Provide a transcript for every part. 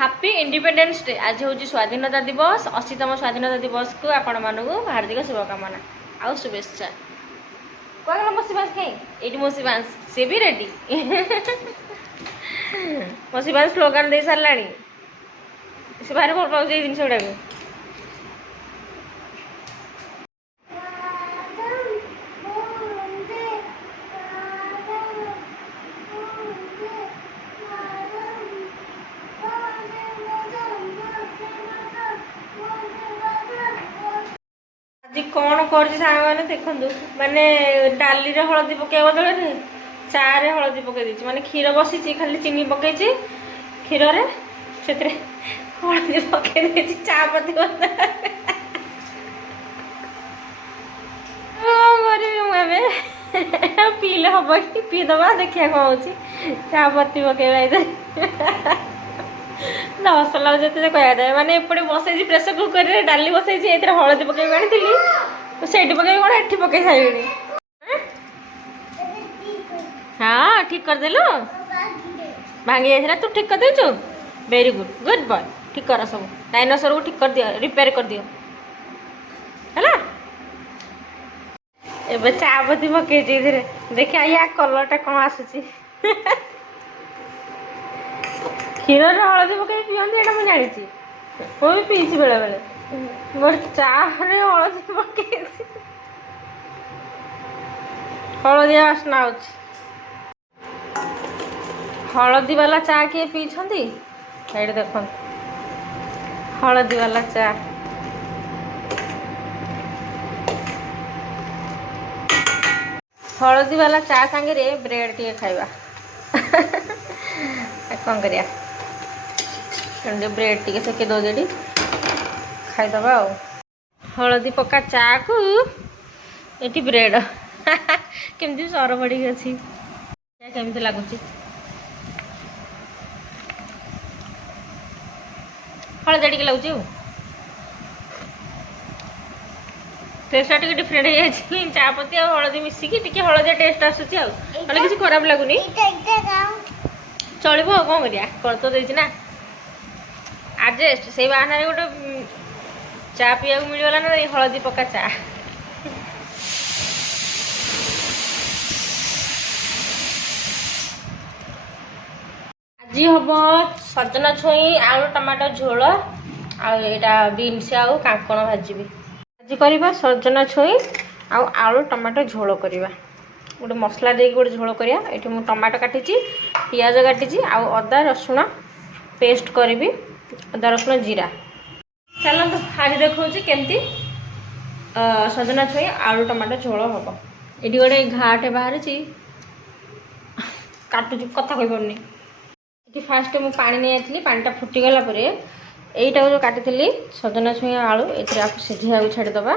Happy independence day. आज हूँ स्वाधीनता दिवस 80तम स्वाधीनता दिवस को आपण मानू हार्दिक शुभकामना आउ शुभेच्छा। कौन मो शिवांश कहीं ये मो शिवांश सी भी रेडी मो शिवांश स्लोगान दे सारा से भारी भल पाऊँ जिन गुड़ा आज कौन कर मैंने देखु माने डाली रे हलदी पके बदल चा रे हलदी पके दी माने क्षीर बसी खाली चीनी पकई क्षीर से हलदी पके दी चा पत्ती पीले हम कि पीदबा देखिए कौन हो चा पत्ती पकेबा हस लगे कहते मैंने एपटे बसई प्रेसर कुकर में डाली बसई हलदी पकई आनी से पकई कौन एटी पकई सारे हाँ ठीक करदेलु भांगी जाइए तू ठीक कर देचु वेरी गुड गुड बॉय ठीक कर सब डायनासोर को ठीक कर दियो रिपेयर कर दियो है एबे चा पत्ती पकई देखिए या कलरटा कौन आसूची क्षीर हलदी पकई पिंट ये मुझे जानी वो भी पीछे बेले बेले मोर चारे हलदी पकई हलदिया बास्ना हलदी वाला चा किए पीछे ये देख हलदी वाला चा हलदी वाला चा सांगे ब्रेड टे खाइबा कौन करिया ब्रेड टी सेके दे खाईदबा हलदी पका चा को ये ब्रेड केमती सर पड़ी अच्छी केमती लगुच हलदिया टी लगुच टेस्ट टे डिफरेन्ट हो चा पत्ती और हलदी मिसिकी हलदिया टेस्ट आसूसी किसी खराब लगुनि चलो कौन कर तो देना आडजेस्ट से बाहन गोटे चा पीवा मिलगला ना हलदी पका चा आज हम सजना छुई आलू टमाटो झोल आटा बीन्स आउ कांकण भाजी आज करवा सजना छुई आलू टमाटो झोल करवा गोटे मसला दे गोटे झोल करिया ये मुझे टमाटो काटी पियाज काटी अदा रसुण पेस्ट करी अदा रसुण जीरा चलो आज देखा केमती सजना छुई आलू टमाटो झोल हम ये गोटे घाटे बाहरी काटुची कथा कही पारनी ये फास्ट मुझे पानी नहीं आई पानीटा फुटीगला यहीटा जो काटी सजना छुई आलू ये सीझा छाड़ीदबा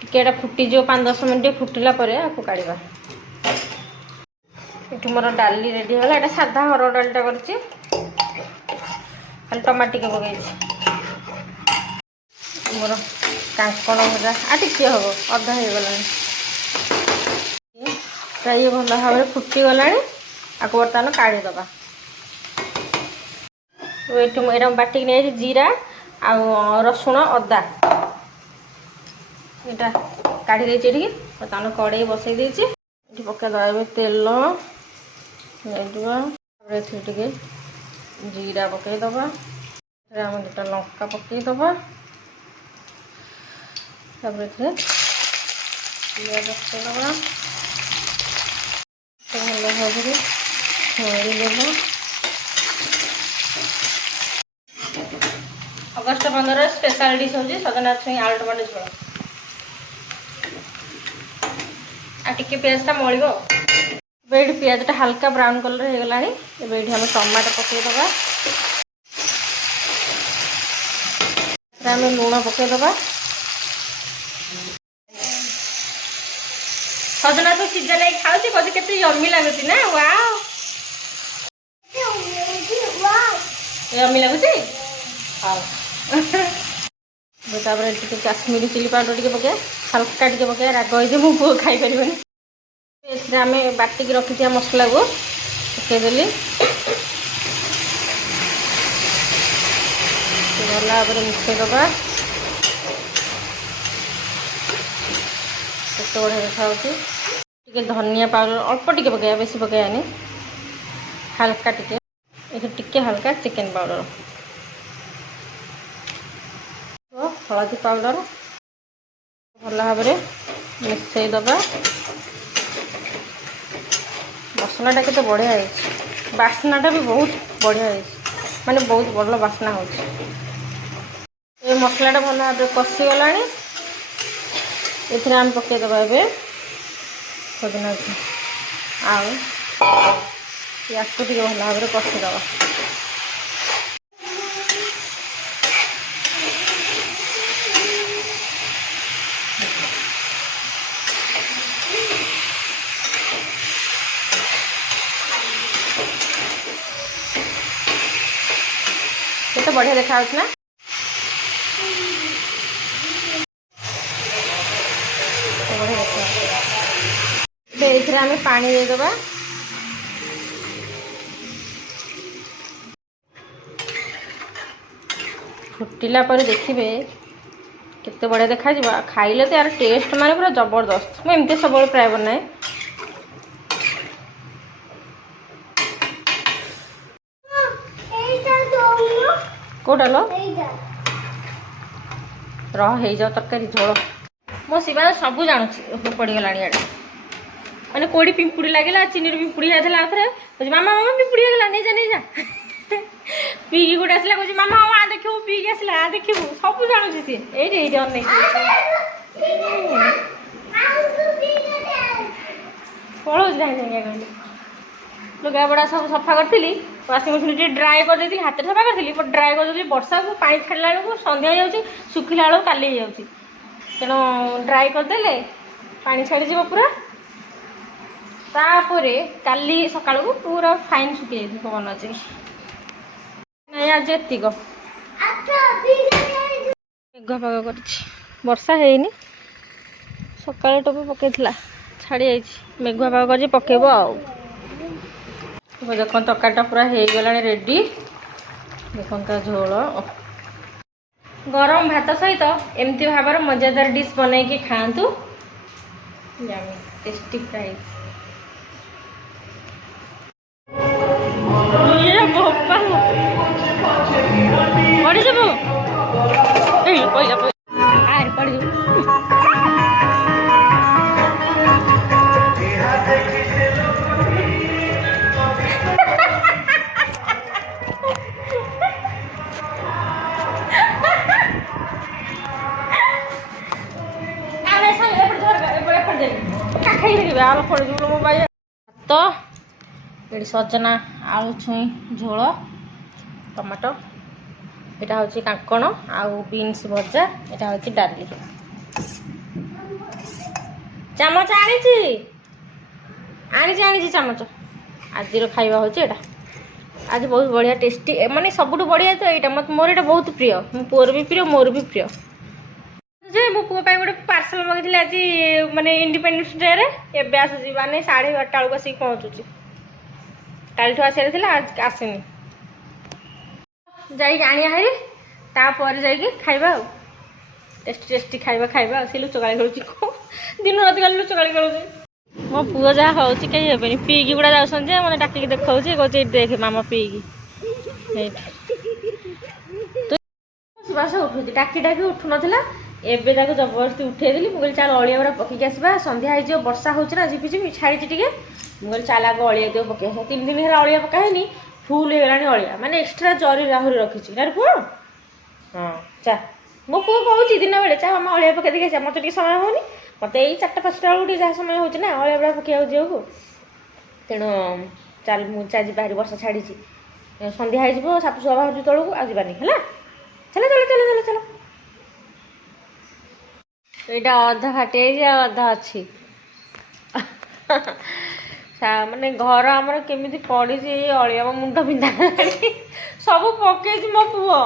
टिकेटा फुटीज 5-10 मिनट फुटिला आपको काढ़ा ये मोर डाली रेडी है ये साधा हरड़ डालीटा कर टमाटो के पकई मोर कांकण भजा टिके हम अधा हो गला ये भल भाव फुटीगला आपको बर्तमान काढ़ीदबा ये बाटिक नहीं जीरा आ रसुण अदा यहाँ काढ़ी देती बर्तमान कड़े बसई देती पकईदे तेल टे जीरा पकईदबा आम दुटा लंका पकईदबा पियाज पकईदबा भल भाव छड़ीदेव अगस्ट 15 स्पेशल डिश हूँ सजना छुई आलू टमाटो झोल टिके पियाजटा मलिबो ये पियाजटा हल्का ब्राउन कलर हो गला ये आम टमाटो पकईदबा आम लुण पकईदबा सजना तो सीजा नहीं खाऊँ कभी केते यम्मी लगुच ना वाओ यम्मी लगुच हाँ काश्मीरी चिली पाउडर टे पकड़ हल्का टे पकड़ राग हो मो खाई पार आम बाटिक रखी मसला को पकईदेली ଭଲ ଭାବରେ ମିଶାଇଦେବା। କେତେ ବଢ଼ିଆ ଦେଖାଯାଉଛି। ଟିକେ ଧନିଆ ପାଉଡ଼ର ଅଳ୍ପ ଟିକେ ପକାଇବା, ବେଶୀ ପକାଇବାନି, ହାଲକା ଟିକେ, ଏଠି ଟିକେ ହାଲକା ଚିକେନ୍ ପାଉଡ଼ର, ହଳଦୀ ପାଉଡ଼ର ଭଲ ଭାବରେ ମିଶାଇଦେବା। ବାସ୍ନାଟା କେତେ ବଢ଼ିଆ ହେଇଛି, ବାସ୍ନାଟା ବି ବହୁତ ବଢ଼ିଆ ହେଇଛି, ମାନେ ବହୁତ ଭଲ ବାସ୍ନା ହେଉଛି। ଏ ମସଲାଟା ଭଲ ଭାବରେ କଷିଗଲାଣି। ଏଥିରେ ଆମେ ପକାଇଦେବା ଏବେ ସଜନା ଛୁଇଁ, ଆଉ ୟାକୁ ଟିକେ ଭଲ ଭାବରେ କଷିଦେବା। କେତେ ବଢ଼ିଆ ଦେଖାଯାଉଛି ନା? ବଢ଼ିଆ ଦେଖାଯାଉଛି। ଏବେ ଏଇଥିରେ ଆମେ ପାଣି ଦେଇଦେବା। ଫୁଟିଲା ପରେ ଦେଖିବେ କେତେ ବଢ଼ିଆ ଦେଖାଯିବ। ଆଉ ଖାଇଲେ ତ ୟାର ଟେଷ୍ଟ ମାନେ ପୁରା ଜବରଦସ୍ତ। ମୁଁ ଏମିତି ସବୁବେଳେ ପ୍ରାୟ ବନାଏ। କୋଉଟା ଲ ରହ ହେଇଯାଉ ତରକାରୀ ଝୋଳ। ମୋ ଶିବା ସବୁ ଜାଣୁଛି। ପଡ଼ିଗଲାଣି ଇଆଡ଼େ, ମାନେ କୋଉଠି ପିମ୍ପୁଡ଼ି ଲାଗିଲା, ଚିନିରେ ପିମ୍ପୁଡ଼ି ହେଇଥିଲା ଆଉଥରେ, କହୁଛି ମାମା ମାମା ପିମ୍ପୁଡ଼ି ହେଇଗଲା, ନେଇଯା ନେଇଯା। ପିଇକି ଗୋଟେ ଆସିଲା, କହୁଛି ମାମା ମାମା ଦେଖିବୁ, ପିଇକି ଆସିଲା ଦେଖିବୁ, ସବୁ ଜାଣୁଛି ସିଏ। ଏଇଠି ଏଇଠି ଅନେଇକି ପଳଉଛି ସାଙ୍ଗେ ସାଙ୍ଗେ କହିଲି। ଲୁଗାପଡ଼ା ସବୁ ସଫା କରିଥିଲି, ୱାସିଂ ମେସିନ୍ ଟିକେ ଡ୍ରାଏ କରିଦେଇଥିଲି, ହାତରେ ସଫା କରିଥିଲି, ବଟ୍ ଡ୍ରାଏ କରିଦେଇଥିଲି। ବର୍ଷାକୁ ପାଣି ଛାଡ଼ିଲା ବେଳକୁ ସନ୍ଧ୍ୟା ହେଇଯାଉଛି, ଶୁଖିଲା ବେଳକୁ କାଲି ହେଇଯାଉଛି। ତେଣୁ ଡ୍ରାଏ କରିଦେଲେ ପାଣି ଛାଡ଼ିଯିବ ପୁରା, ତାପରେ କାଲି ସକାଳକୁ ପୁରା ଫାଇନ୍ ଶୁଖିଯାଇଥିବ ପବନ ଅଛି। ନାଇଁ ଆଜି ଏତିକ ମେଘୁଆ ପାଗ କରିଛି, ବର୍ଷା ହେଇନି, ସକାଳେ ଟୋପେ ପକେଇଥିଲା, ଛାଡ଼ି ଯାଇଛି। ମେଘୁଆ ପାଗ କରିଛି, ପକେଇବ ଆଉ। ଦେଖନ୍ତୁ ତରକାରୀଟା ପୁରା ହେଇଗଲାଣି ରେଡ଼ି। ଦେଖନ୍ତୁ ତା ଝୋଳ। ଗରମ ଭାତ ସହିତ ଏମିତି ଭାବରେ ମଜାଦାର ଡିଶ୍ ବନେଇକି ଖାଆନ୍ତୁ। Tasty fries. ପଡ଼ିଯିବୁ ଏଇ ପଇଲା ଆରେ ପଡ଼ିଯିବୁ। ତ ଏଠି ସଜନା ଆଳୁ ଛୁଇଁ ଝୋଳ, ଟମାଟୋ, ଏଇଟା ହେଉଛି କାଙ୍କଣ ଆଉ ବିନ୍ସ ଭଜା, ଏଇଟା ହେଉଛି ଡାଲି। ଚାମଚ ଆଣିଛି ଆଣିଛି ଆଣିଛି ଚାମଚ। ଆଜିର ଖାଇବା ହେଉଛି ଏଇଟା। ଆଜି ବହୁତ ବଢ଼ିଆ ଟେଷ୍ଟି, ମାନେ ସବୁଠୁ ବଢ଼ିଆ ତ ଏଇଟା। ମୋର ଏଇଟା ବହୁତ ପ୍ରିୟ, ମୋ ପୁଅର ବି ପ୍ରିୟ, ମୋର ବି ପ୍ରିୟ। ଯେ ମୋ ପୁଅ ପାଇଁ ଗୋଟେ ପାର୍ସଲ ମଗେଇଥିଲି ଆଜି, ମାନେ ଇଣ୍ଡିପେଣ୍ଡେନ୍ସ ଡେରେ। ଏବେ ଆସୁଛି, ମାନେ 11:30 ବେଳକୁ ଆସିକି ପହଞ୍ଚୁଛି। କାଲିଠୁ ଆସିବାର ଥିଲା, ଆସିନି। ଯାଇକି ଆଣିବା ହାରି, ତାପରେ ଯାଇକି ଖାଇବା ଆଉ। ଟେଷ୍ଟି ଟେଷ୍ଟି ଖାଇବା ଆଉ। ସେ ଲୁଚକାଳି ଖେଳୁଛି, ଦିନ ରାତି କାଲି ଲୁଚକାଳି ଖେଳୁଛି। ମୋ ପୁଅ ଯାହା ହେଉଛି କେହି ହେବେନି। ପିଇକି ଗୁଡ଼ା ଯାଉଛନ୍ତି ଯେ ମୋତେ ଡାକିକି ଦେଖାଉଛି, କହୁଛି ଏଇଠି ଦେଖେ ମାମା ପିଇକି। ଏଇଠି ବାସ ଉଠୁଛି, ଡାକି ଡାକି ଉଠୁନଥିଲା। ଏବେ ତାକୁ ଜବରଦସ୍ତି ଉଠେଇଦେଲି। ମୁଁ କହିଲି ଚାଲ ଅଳିଆ ଗୁଡ଼ା ପକେଇକି ଆସିବା, ସନ୍ଧ୍ୟା ହେଇଯିବ, ବର୍ଷା ହେଉଛି ନା ଝିପିଝିପି, ଛାଡ଼ିଛି ଟିକେ। ମୁଁ କହିଲି ଚାଲ ଆଗ ଅଳିଆ ଦେବ ପକେଇ ଆସିବା। 3 ଦିନ ହେଲା ଅଳିଆ ପକା ହେଇନି, ଫୁଲ୍ ହେଇଗଲାଣି ଅଳିଆ, ମାନେ ଏକ୍ସଟ୍ରା ଜରି ଆହୁରି ରଖିଛି ନା ପୁଅ। ହଁ ଚା, ମୋ ପୁଅ କହୁଛି ଦିନ ବେଳେ ଚା ମାମା ଅଳିଆ ପକେଇ ଦେଇକି ଆସିବା। ମୋତେ ଟିକେ ସମୟ ହେଉନି, ମୋତେ ଏଇ 4ଟା-5ଟା ବେଳକୁ ଟିକେ ଯାହା ସମୟ ହେଉଛି ନା ଅଳିଆ ଗୁଡ଼ା ପକେଇବାକୁ ଯିବାକୁ। ତେଣୁ ଚାଲ ମୁଁ ଆଜି ବାହାରି, ବର୍ଷା ଛାଡ଼ିଛି, ସନ୍ଧ୍ୟା ହେଇଯିବ, ସାପ ଶୁଆ ବାହାରୁଛି ତଳକୁ, ଆଉ ଯିବାନି ହେଲା। ଚାଲ ଚାଲ ଚାଲ ଚାଲ ଚାଲ। ଏଇଟା ଅଧା ଫାଟି ଯାଇଛି, ଆଉ ଅଧା ଅଛି। ମାନେ ଘର ଆମର କେମିତି ପଡ଼ିଛି ଅଳିଆ, ମୋ ମୁଣ୍ଡ ବିନ୍ଧା ହେଲାଣି। ସବୁ ପକେଇଛି ମୋ ପୁଅ।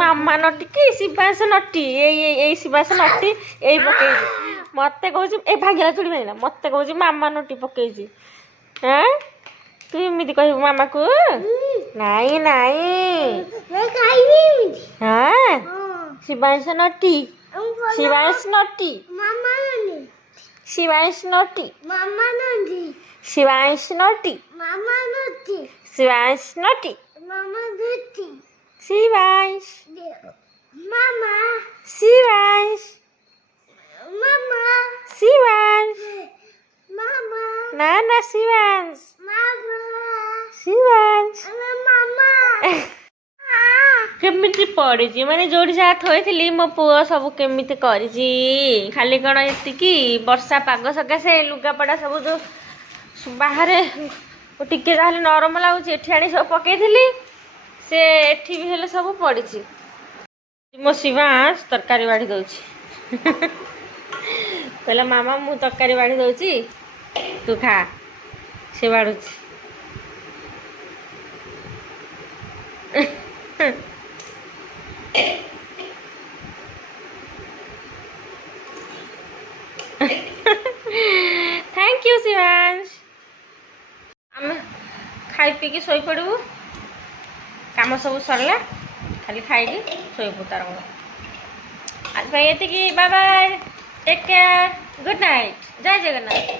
ମାମା ନଟି କି ଶିବାସ ନଟି, ଏଇ ଶିବାସ ନଟି ଏଇ ପକେଇଛି। ମତେ କହୁଛି ଏ ଭାଙ୍ଗିଲା, ଚୁଡ଼ି ଭାଙ୍ଗିଲା, ମତେ କହୁଛି ମାମା ନଟି ପକେଇଛି। ତୁ ଏମିତି କହିବୁ ମାମାକୁ? ନାଇଁ ନାଇଁ ହଁ ଶିବାଂଶ ନଟି ଶିବାଂଶ ନଟି ଶିବାଂଶ ନଟି ଶିବାଂଶ ନଟି ଶିବାଂଶ ନଟି ଶିବାଂଶ ଶିବାଂଶ ଶିବାଂଶ ନା ନା ଶିବାଂଶ ଶିବାଂଶ କେମିତି ପଡ଼ିଛି ମାନେ ଯୋଉଠି ଯାହା ଥୋଇଥିଲି ମୋ ପୁଅ ସବୁ କେମିତି କରିଛି। ଖାଲି କ'ଣ ଏତିକି ବର୍ଷା ପାଗ ସକାଶେ ଲୁଗାପଟା ସବୁ ଯୋଉ ବାହାରେ ଟିକେ ଯାହେଲେ ନରମ ଲାଗୁଛି ଏଠି ଆଣି ସବୁ ପକେଇଥିଲି ସେ ଏଠି ବି ହେଲେ ସବୁ ପଡ଼ିଛି। ମୋ ଶିବାଂଶ ତରକାରୀ ବାଢ଼ି ଦଉଛି କହିଲା ମାମା ମୁଁ ତରକାରୀ ବାଢ଼ି ଦଉଛି ତୁ ଖା। ସେ ବାଢ଼ୁଛି थैंक यू शिवांश। आम खाई पी की शोई पड़ू काम सब सरला खाली खाई शोबू तार आज ये bye bye take care good night जय जगन्नाथ।